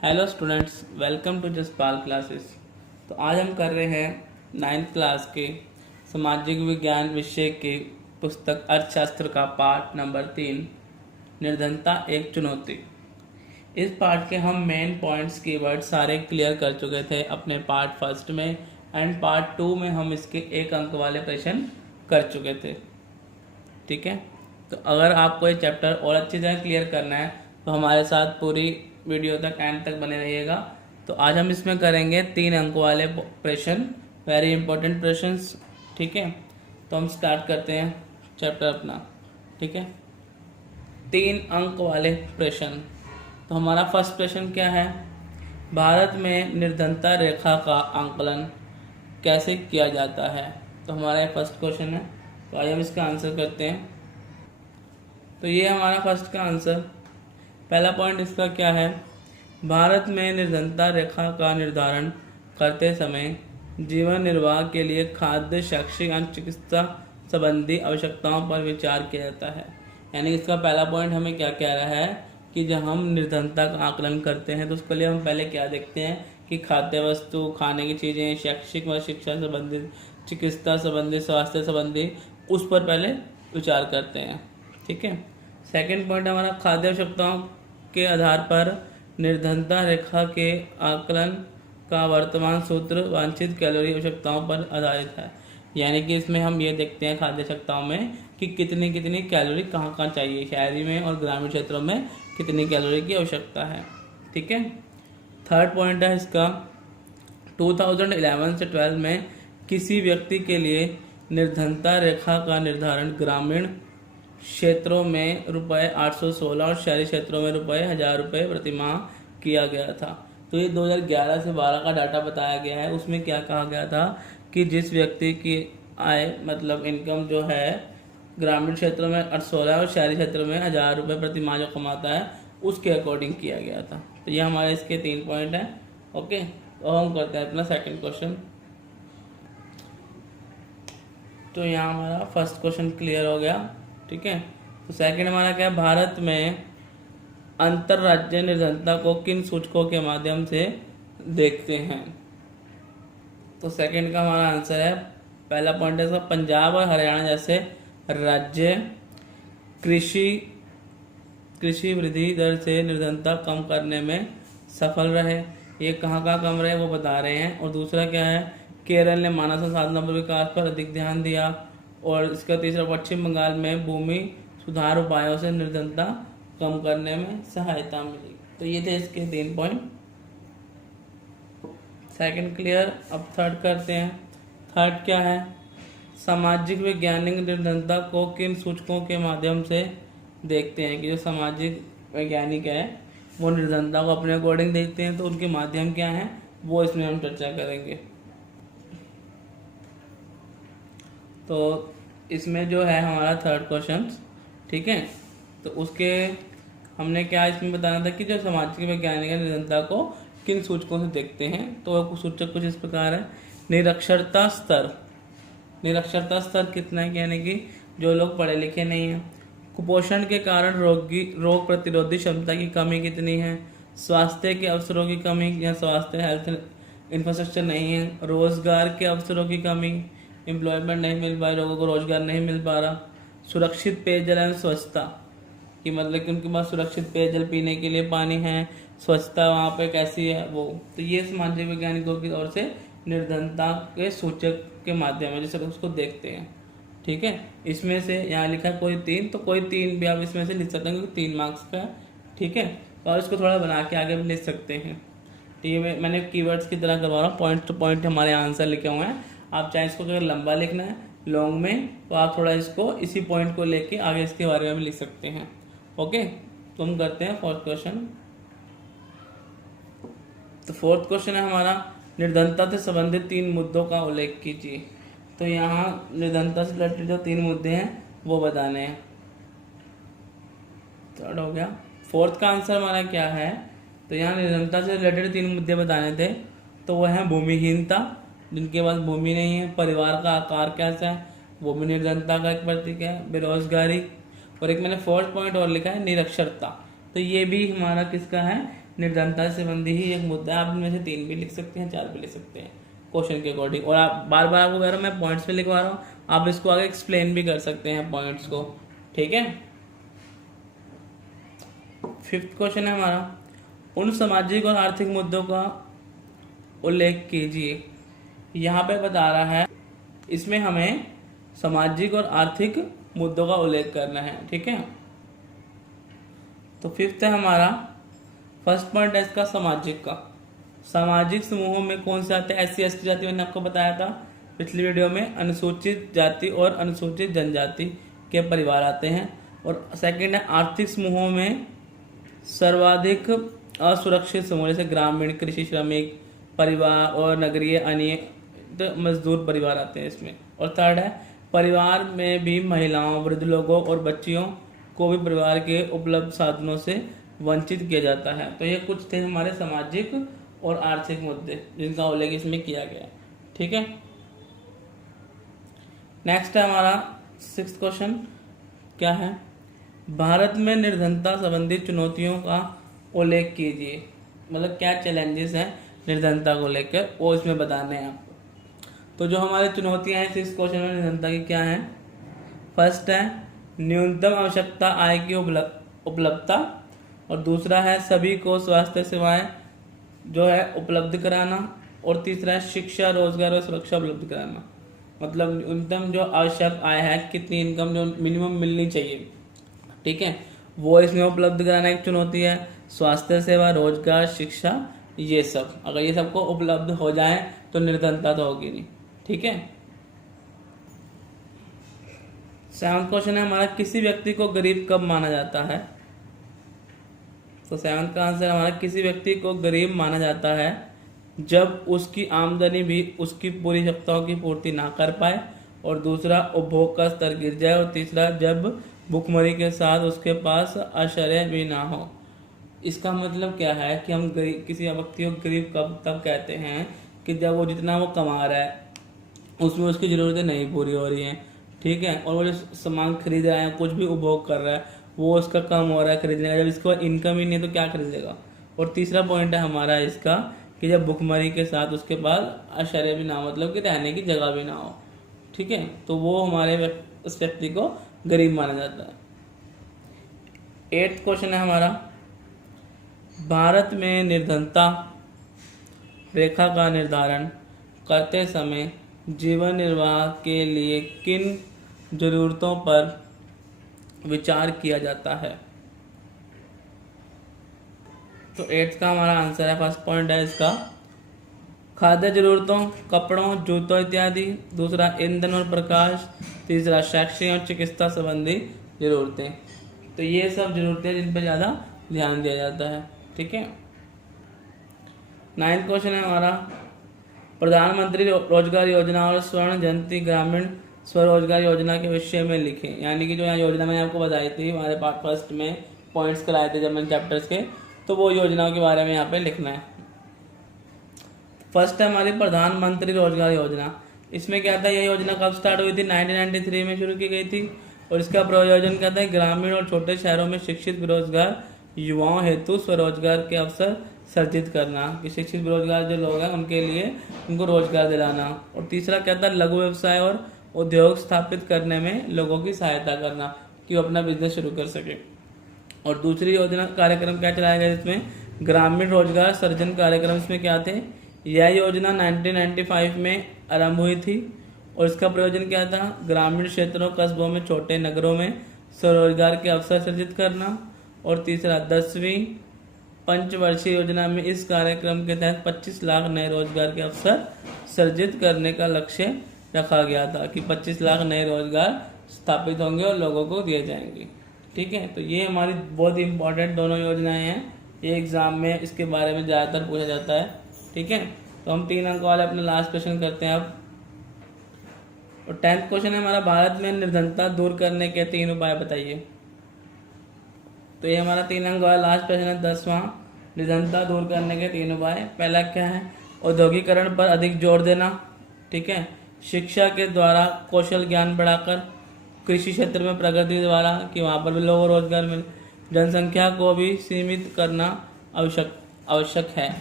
Hello students, welcome to Jaspal classes. तो आज हम कर रहे हैं 9th क्लास के सामाजिक विज्ञान विषय के पुस्तक अर्थशास्त्र का पाठ नंबर 3, निर्धनता एक चुनौती। इस पाठ के हम मेन पॉइंट्स कीवर्ड सारे क्लियर कर चुके थे अपने पार्ट फर्स्ट में, एंड पार्ट 2 में हम इसके 1 अंक वाले प्रश्न कर चुके थे। ठीक है, तो अगर आपको ये चैप्टर और अच्छी तरह क्लियर करना है तो हमारे साथ पूरी वीडियो तक एंड तक बने रहिएगा। तो आज हम इसमें करेंगे 3 अंक वाले प्रश्न, वेरी इंपॉर्टेंट प्रश्न। ठीक है, तो हम स्टार्ट करते हैं चैप्टर अपना। ठीक है, 3 अंक वाले प्रश्न। तो हमारा फर्स्ट प्रश्न क्या है? भारत में निर्धनता रेखा का आंकलन कैसे किया जाता है? तो हमारा ये फर्स्ट क्वेश्चन है। तो आइए हम इसका आंसर करते हैं। तो ये हमारा फर्स्ट का आंसर। पहला पॉइंट इसका क्या है? भारत में निर्धनता रेखा का निर्धारण करते समय जीवन निर्वाह के लिए खाद्य, शैक्षिक और चिकित्सा संबंधी आवश्यकताओं पर विचार किया जाता है। यानी इसका पहला पॉइंट हमें क्या कह रहा है कि जब हम निर्धनता का आकलन करते हैं तो उसके लिए हम पहले क्या देखते हैं कि खाद्य वस्तु, खाने की चीज़ें, शैक्षिक व शिक्षा संबंधित, चिकित्सा संबंधित, स्वास्थ्य संबंधी, उस पर पहले विचार करते हैं। ठीक है, सेकंड पॉइंट हमारा खाद्य आवश्यकताओं के आधार पर निर्धनता रेखा के आकलन का वर्तमान सूत्र वांछित कैलोरी आवश्यकताओं पर आधारित है। यानी कि इसमें हम ये देखते हैं खाद्य आवश्यकताओं में कि कितनी कितनी कैलोरी कहाँ कहाँ चाहिए, शहरी में और ग्रामीण क्षेत्रों में कितनी कैलोरी की आवश्यकता है। ठीक है, थर्ड पॉइंट है इसका 2011 से 12 में किसी व्यक्ति के लिए निर्धनता रेखा का निर्धारण ग्रामीण क्षेत्रों में ₹816 और शहरी क्षेत्रों में ₹1000 प्रति माह किया गया था। तो ये 2011 से 12 का डाटा बताया गया है। उसमें क्या कहा गया था कि जिस व्यक्ति की आय मतलब इनकम जो है ग्रामीण क्षेत्रों में 816 और शहरी क्षेत्रों में ₹1000 प्रति माह जो कमाता है उसके अकॉर्डिंग किया गया था। तो ये हमारे इसके 3 पॉइंट हैं। ओके, तो हम करते हैं अपना सेकंड क्वेश्चन। तो यहाँ हमारा फर्स्ट क्वेश्चन क्लियर हो गया। ठीक है, तो सेकंड हमारा क्या है? भारत में अंतरराज्यीय निर्धनता को किन सूचकों के माध्यम से देखते हैं? तो सेकंड का हमारा आंसर है, पहला पॉइंट है इसका, पंजाब और हरियाणा जैसे राज्य कृषि वृद्धि दर से निर्धनता कम करने में सफल रहे। ये कहाँ कहाँ कम रहे वो बता रहे हैं। और दूसरा क्या है? केरल ने मानव संसाधनों पर विकास पर अधिक ध्यान दिया। और इसका तीसरा, पश्चिम बंगाल में भूमि सुधार उपायों से निर्धनता कम करने में सहायता मिली। तो ये थे इसके 3 पॉइंट। Second clear. अब थर्ड करते हैं। थर्ड क्या है? सामाजिक वैज्ञानिक निर्धनता को किन सूचकों के माध्यम से देखते हैं? कि जो सामाजिक वैज्ञानिक है वो निर्धनता को अपने अकॉर्डिंग देखते हैं, तो उनके माध्यम क्या है वो इसमें हम चर्चा करेंगे। तो इसमें जो है हमारा थर्ड क्वेश्चन, ठीक है, तो उसके हमने क्या इसमें बताना था कि जो सामाजिक वैज्ञानिक निर्धनता को किन सूचकों से देखते हैं। तो कुछ सूचक कुछ इस प्रकार है। निरक्षरता स्तर, निरक्षरता स्तर कितना है? यानी कि जो लोग पढ़े लिखे नहीं हैं। कुपोषण के कारण रोग प्रतिरोधी क्षमता की कमी कितनी है? स्वास्थ्य के अवसरों की कमी या स्वास्थ्य हेल्थ इंफ्रास्ट्रक्चर नहीं है। रोजगार के अवसरों की कमी, एम्प्लॉयमेंट नहीं मिल पा रहा, लोगों को रोजगार नहीं मिल पा रहा। सुरक्षित पेयजल एवं स्वच्छता, कि मतलब कि उनके पास सुरक्षित पेयजल पीने के लिए पानी है, स्वच्छता वहाँ पे कैसी है वो। तो ये सामाजिक वैज्ञानिकों की ओर से निर्धनता के सूचक के माध्यम है, जैसे उसको देखते हैं। ठीक है, इसमें से यहाँ लिखा है कोई 3, तो कोई 3 भी आप इसमें से लिख सकते हैं क्योंकि 3 मार्क्स का। ठीक है, और इसको थोड़ा बना के आगे भी लिख सकते हैं। ठीक है, मैंने कीवर्ड्स की तरह करवा रहा हूँ, पॉइंट टू पॉइंट हमारे आंसर लिखे हुए हैं। आप चाहे इसको अगर लंबा लिखना है लॉन्ग में, तो आप थोड़ा इसको इसी पॉइंट को लेके आगे इसके बारे में भी लिख सकते हैं। ओके, तो हम करते हैं फोर्थ क्वेश्चन। तो फोर्थ क्वेश्चन है हमारा, निर्धनता से संबंधित 3 मुद्दों का उल्लेख कीजिए। तो यहाँ निर्धनता से रिलेटेड जो 3 मुद्दे हैं वो बताने हैं। थर्ड हो गया। फोर्थ का आंसर हमारा क्या है? तो यहाँ निर्धनता से रिलेटेड 3 मुद्दे बताने थे। तो वो है भूमिहीनता, जिनके पास भूमि नहीं है। परिवार का आकार कैसा है, वो भी निर्धनता का एक प्रतीक है। बेरोजगारी, और एक मैंने फोर्थ पॉइंट और लिखा है निरक्षरता। तो ये भी हमारा किसका है? निर्धनता से संबंधी ही एक मुद्दा है। आप इनमें से 3 भी लिख सकते हैं, 4 भी लिख सकते हैं क्वेश्चन के अकॉर्डिंग। और आप बार बार आपको कह रहा हूँ, मैं पॉइंट्स पे लिखवा रहा हूँ, आप इसको आगे एक्सप्लेन भी कर सकते हैं पॉइंट्स को, ठीक है। 5th क्वेश्चन है हमारा, उन सामाजिक और आर्थिक मुद्दों का उल्लेख कीजिए। यहाँ पे बता रहा है, इसमें हमें सामाजिक और आर्थिक मुद्दों का उल्लेख करना है, ठीक है। तो 5th है हमारा, फर्स्ट पॉइंट है इसका सामाजिक का। सामाजिक समूहों में कौन से आते हैं? SC ST जाति, मैंने आपको बताया था पिछली वीडियो में। अनुसूचित जाति और अनुसूचित जनजाति के परिवार आते हैं। और सेकंड है आर्थिक समूहों में सर्वाधिक असुरक्षित समूह, जैसे ग्रामीण, कृषि, श्रमिक परिवार और नगरीय अनियमित मजदूर परिवार आते हैं इसमें। और थर्ड है परिवार में भी महिलाओं, वृद्ध लोगों और बच्चियों को भी परिवार के उपलब्ध साधनों से वंचित किया जाता है। तो ये कुछ थे हमारे सामाजिक और आर्थिक मुद्दे जिनका उल्लेख इसमें किया गया है, ठीक है। नेक्स्ट है हमारा 6th क्वेश्चन, क्या है? भारत में निर्धनता संबंधी चुनौतियों का उल्लेख कीजिए। मतलब क्या चैलेंजेस हैं निर्धनता को लेकर, वो इसमें बताने हैं आपको। तो जो हमारी चुनौतियां हैं 6th क्वेश्चन में निर्धनता की, क्या है? फर्स्ट है न्यूनतम आवश्यकता आय की उपलब्धता, और दूसरा है सभी को स्वास्थ्य सेवाएं जो है उपलब्ध कराना, और तीसरा है शिक्षा, रोजगार और सुरक्षा उपलब्ध कराना। मतलब न्यूनतम जो आवश्यक आय है, कितनी इनकम जो मिनिमम मिलनी चाहिए, ठीक है, वो इसमें उपलब्ध कराना एक चुनौती है। स्वास्थ्य सेवा, रोजगार, शिक्षा, ये सब अगर ये सबको उपलब्ध हो जाए तो निर्धनता तो होगी नहीं, ठीक है। 7th क्वेश्चन है हमारा, किसी व्यक्ति को गरीब कब माना जाता है? तो 7th का आंसर हमारा, किसी व्यक्ति को गरीब माना जाता है जब उसकी आमदनी भी उसकी पूरी आवश्यकताओं की पूर्ति ना कर पाए, और दूसरा उपभोग का स्तर गिर जाए, और तीसरा जब भुखमरी के साथ उसके पास आश्रय भी ना हो। इसका मतलब क्या है कि हम गरीब, किसी व्यक्ति को गरीब कब तब कहते हैं कि जब वो जितना वो कमा रहा है उसमें उसकी ज़रूरतें नहीं पूरी हो रही हैं, ठीक है, और वो जो सामान खरीद रहा है, कुछ भी उपभोग कर रहा है, वो उसका कम हो रहा है खरीदने का। जब इसको इनकम ही नहीं है तो क्या खरीदेगा। और तीसरा पॉइंट है हमारा इसका कि जब भुखमरी के साथ उसके पास आश्रय भी ना हो, मतलब कि रहने की जगह भी ना हो, ठीक है, तो वो हमारे उस व्यक्ति को गरीब माना जाता है। 8th क्वेश्चन है हमारा, भारत में निर्धनता रेखा का निर्धारण करते समय जीवन निर्वाह के लिए किन जरूरतों पर विचार किया जाता है? तो 8th का हमारा आंसर है, फर्स्ट पॉइंट है इसका खाद्य जरूरतों, कपड़ों, जूतों इत्यादि। दूसरा ईंधन और प्रकाश। तीसरा शैक्षिक और चिकित्सा संबंधी जरूरतें। तो ये सब जरूरतें जिन पर ज़्यादा ध्यान दिया जाता है, ठीक है। 9th क्वेश्चन है हमारा, प्रधानमंत्री रोजगार योजना और स्वर्ण जयंती ग्रामीण स्वरोजगार योजना के विषय में लिखें। यानी कि जो यहाँ योजना मैंने आपको बताई थी, हमारे पार्ट फर्स्ट में पॉइंट्स कराए थे जब मैंने चैप्टर्स के, तो वो योजनाओं के बारे में यहाँ पे लिखना है। फर्स्ट है हमारी प्रधानमंत्री रोजगार योजना। इसमें क्या था, यह योजना कब स्टार्ट हुई थी? 1993 में शुरू की गई थी। और इसका प्रयोजन क्या था? ग्रामीण और छोटे शहरों में शिक्षित बेरोजगार युवाओं हेतु स्वरोजगार के अवसर सर्जित करना, कि शिक्षित बेरोजगार जो लोग हैं उनके लिए उनको रोजगार दिलाना। और तीसरा क्या था? लघु व्यवसाय और उद्योग स्थापित करने में लोगों की सहायता करना कि वो अपना बिजनेस शुरू कर सके। और दूसरी योजना कार्यक्रम क्या चलाया गया इसमें? ग्रामीण रोजगार सृजन कार्यक्रम। इसमें क्या थे? यह योजना 1995 में आरंभ हुई थी और इसका प्रयोजन क्या था? ग्रामीण क्षेत्रों, कस्बों में, छोटे नगरों में स्वरोजगार के अवसर सृजित करना। और तीसरा 10वीं पंचवर्षीय योजना में इस कार्यक्रम के तहत 25 लाख नए रोजगार के अवसर सृजित करने का लक्ष्य रखा गया था कि 25 लाख नए रोजगार स्थापित होंगे और लोगों को दिए जाएंगे। ठीक है, तो ये हमारी बहुत इंपॉर्टेंट दोनों योजनाएं हैं। ये एग्जाम में इसके बारे में ज़्यादातर पूछा जाता है। ठीक है, तो हम 3 अंक वाले अपने लास्ट क्वेश्चन करते हैं अब। और 10th क्वेश्चन है हमारा, भारत में निर्धनता दूर करने के 3 उपाय बताइए। तो ये हमारा 3 अंक वाला लास्ट क्वेश्चन है 10वां, निर्धनता दूर करने के 3 उपाय। पहला क्या है? औद्योगिकरण पर अधिक जोर देना। ठीक है, शिक्षा के द्वारा कौशल ज्ञान बढ़ाकर, कृषि क्षेत्र में प्रगति द्वारा कि वहाँ पर भी लोगों को रोजगार मिले, जनसंख्या को भी सीमित करना आवश्यक है।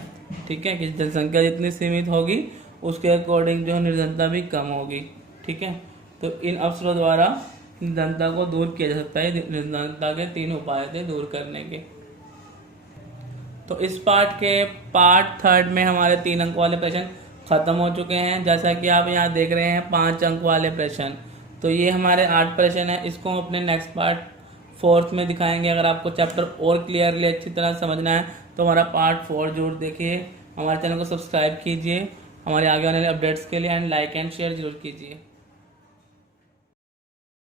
ठीक है, कि जनसंख्या जितनी सीमित होगी उसके अकॉर्डिंग जो निर्धनता भी कम होगी। ठीक है, तो इन अवसरों द्वारा निर्धनता को दूर किया जा सकता है। निर्धनता के 3 उपाय थे दूर करने के। तो इस पार्ट 3 में हमारे 3 अंक वाले प्रश्न खत्म हो चुके हैं। जैसा कि आप यहाँ देख रहे हैं 5 अंक वाले प्रश्न, तो ये हमारे 8 प्रश्न है। इसको हम अपने नेक्स्ट पार्ट 4 में दिखाएंगे। अगर आपको चैप्टर और क्लियरली अच्छी तरह समझना है तो हमारा पार्ट 4 जरूर देखिए। हमारे चैनल को सब्सक्राइब कीजिए हमारे आगे आने वाले अपडेट्स के लिए, एंड लाइक एंड शेयर जरूर कीजिए।